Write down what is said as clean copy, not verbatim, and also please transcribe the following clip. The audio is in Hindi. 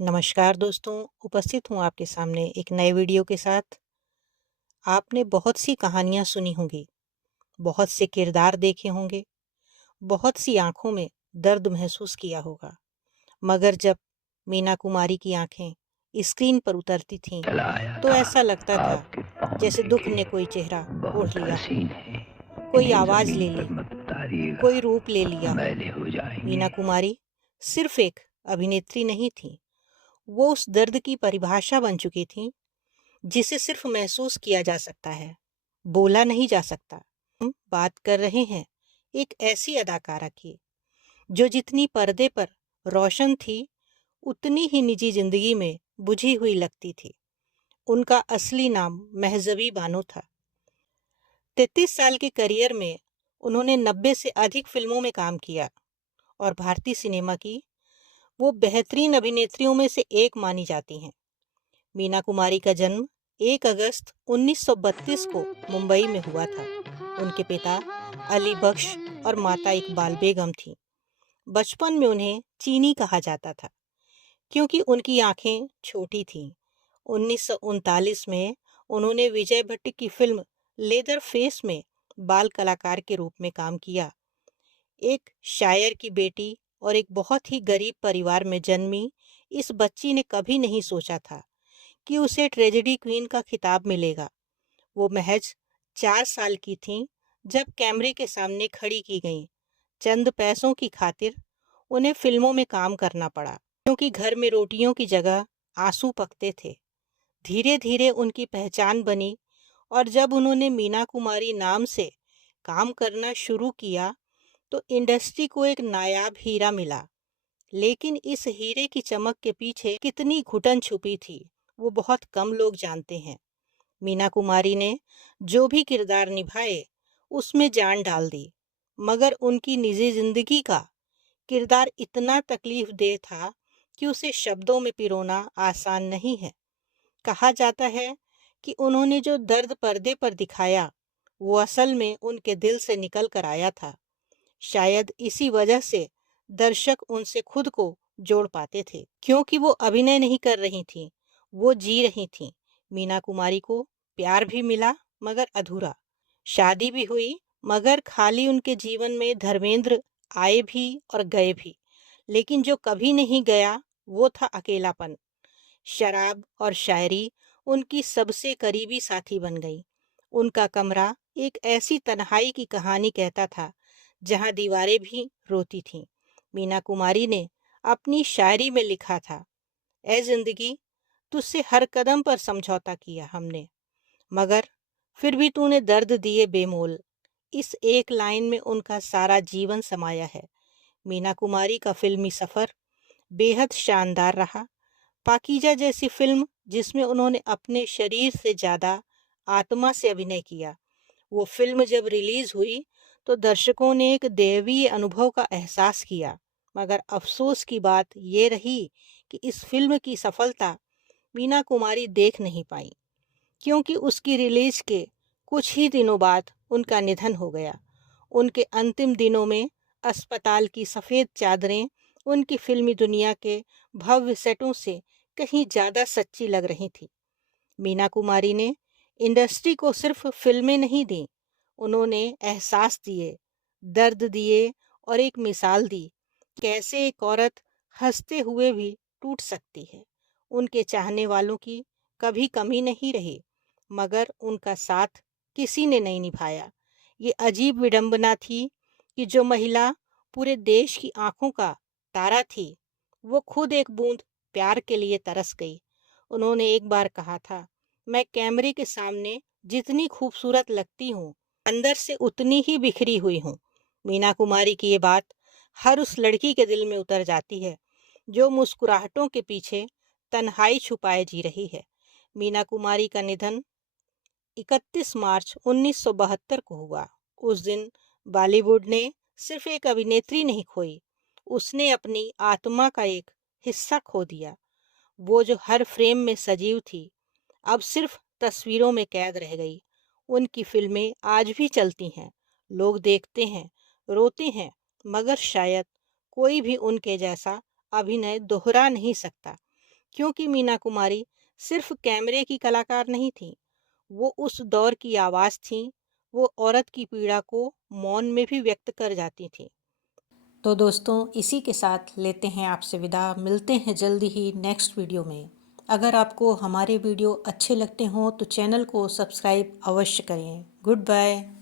नमस्कार दोस्तों, उपस्थित हूँ आपके सामने एक नए वीडियो के साथ। आपने बहुत सी कहानियाँ सुनी होंगी, बहुत से किरदार देखे होंगे, बहुत सी आँखों में दर्द महसूस किया होगा। मगर जब मीना कुमारी की आँखें स्क्रीन पर उतरती थीं, चला आया तो था ऐसा लगता था आपके पाँव जैसे दुःख देखे। ने कोई चेहरा ओढ़ बहुत लिया हो, हसीन है, कोई इन्हें आवाज़ जमीन ले पर ली, मत उतारिएगा, कोई रूप ले लिया हो। मैले हो जाएंगे। मीना कुमारी सिर्फ एक अभिनेत्री नहीं थीं, वो उस दर्द की परिभाषा बन चुकी थीं जिसे सिर्फ महसूस किया जा सकता है, बोला नहीं जा सकता। हम बात कर रहे हैं एक ऐसी अदाकारा की जो जितनी पर्दे पर रोशन थी, उतनी ही निजी जिंदगी में बुझी हुई लगती थी। उनका असली नाम महजबी बानो था। 33 साल के करियर में उन्होंने 90 से अधिक फिल्मों में काम किया और भारतीय सिनेमा की वो बेहतरीन अभिनेत्रियों में से एक मानी जाती हैं। मीना कुमारी का जन्म 1 अगस्त 1932 को मुंबई में हुआ था। उनके पिता अली बख्श और माता इकबाल बेगम थीं। बचपन में उन्हें चीनी कहा जाता था क्योंकि उनकी आंखें छोटी थीं। 1939 में उन्होंने विजय भट्ट की फिल्म लेदर फेस में बाल कलाकार के रूप में काम किया। एक शायर की बेटी और एक बहुत ही गरीब परिवार में जन्मी इस बच्ची ने कभी नहीं सोचा था कि उसे ट्रेजेडी क्वीन का खिताब मिलेगा। वो महज 4 साल की थीं जब कैमरे के सामने खड़ी की गईं। चंद पैसों की खातिर उन्हें फिल्मों में काम करना पड़ा क्योंकि घर में रोटियों की जगह आंसू पकते थे। धीरे धीरे उनकी पहचान बनी और जब उन्होंने मीना कुमारी नाम से काम करना शुरू किया तो इंडस्ट्री को एक नायाब हीरा मिला। लेकिन इस हीरे की चमक के पीछे कितनी घुटन छुपी थी, वो बहुत कम लोग जानते हैं। मीना कुमारी ने जो भी किरदार निभाए उसमें जान डाल दी, मगर उनकी निजी जिंदगी का किरदार इतना तकलीफ दे था कि उसे शब्दों में पिरोना आसान नहीं है। कहा जाता है कि उन्होंने जो दर्द पर्दे पर दिखाया वो असल में उनके दिल से निकल कर आया था। शायद इसी वजह से दर्शक उनसे खुद को जोड़ पाते थे, क्योंकि वो अभिनय नहीं कर रही थीं, वो जी रही थीं। मीना कुमारी को प्यार भी मिला मगर अधूरा, शादी भी हुई मगर खाली। उनके जीवन में धर्मेंद्र आए भी और गए भी, लेकिन जो कभी नहीं गया वो था अकेलापन। शराब और शायरी उनकी सबसे करीबी साथी बन गई। उनका कमरा एक ऐसी तन्हाई की कहानी कहता था जहां दीवारें भी रोती थीं। मीना कुमारी ने अपनी शायरी में लिखा था, ए जिंदगी तुझसे हर कदम पर समझौता किया हमने, मगर फिर भी तूने दर्द दिए बेमोल। इस एक लाइन में उनका सारा जीवन समाया है। मीना कुमारी का फिल्मी सफर बेहद शानदार रहा। पाकीजा जैसी फिल्म जिसमें उन्होंने अपने शरीर से ज्यादा आत्मा से अभिनय किया, वो फिल्म जब रिलीज हुई तो दर्शकों ने एक दैवीय अनुभव का एहसास किया। मगर अफसोस की बात ये रही कि इस फिल्म की सफलता मीना कुमारी देख नहीं पाई, क्योंकि उसकी रिलीज के कुछ ही दिनों बाद उनका निधन हो गया। उनके अंतिम दिनों में अस्पताल की सफ़ेद चादरें उनकी फिल्मी दुनिया के भव्य सेटों से कहीं ज़्यादा सच्ची लग रही थी। मीना कुमारी ने इंडस्ट्री को सिर्फ फिल्में नहीं दी, उन्होंने एहसास दिए, दर्द दिए और एक मिसाल दी कैसे एक औरत हंसते हुए भी टूट सकती है। उनके चाहने वालों की कभी कमी नहीं रही, मगर उनका साथ किसी ने नहीं निभाया। ये अजीब विडंबना थी कि जो महिला पूरे देश की आंखों का तारा थी, वो खुद एक बूंद प्यार के लिए तरस गई। उन्होंने एक बार कहा था, मैं कैमरे के सामने जितनी खूबसूरत लगती हूँ, अंदर से उतनी ही बिखरी हुई हूँ। मीना कुमारी की ये बात हर उस लड़की के दिल में उतर जाती है जो मुस्कुराहटों के पीछे तन्हाई छुपाए जी रही है। मीना कुमारी का निधन 31 मार्च 1972 को हुआ। उस दिन बॉलीवुड ने सिर्फ एक अभिनेत्री नहीं खोई, उसने अपनी आत्मा का एक हिस्सा खो दिया। वो जो हर फ्रेम में सजीव थी, अब सिर्फ तस्वीरों में कैद रह गई। उनकी फिल्में आज भी चलती हैं, लोग देखते हैं, रोते हैं, मगर शायद कोई भी उनके जैसा अभिनय दोहरा नहीं सकता। क्योंकि मीना कुमारी सिर्फ कैमरे की कलाकार नहीं थी, वो उस दौर की आवाज़ थी। वो औरत की पीड़ा को मौन में भी व्यक्त कर जाती थी। तो दोस्तों, इसी के साथ लेते हैं आपसे विदा। मिलते हैं जल्दी ही नेक्स्ट वीडियो में। अगर आपको हमारे वीडियो अच्छे लगते हों तो चैनल को सब्सक्राइब अवश्य करें। Good bye.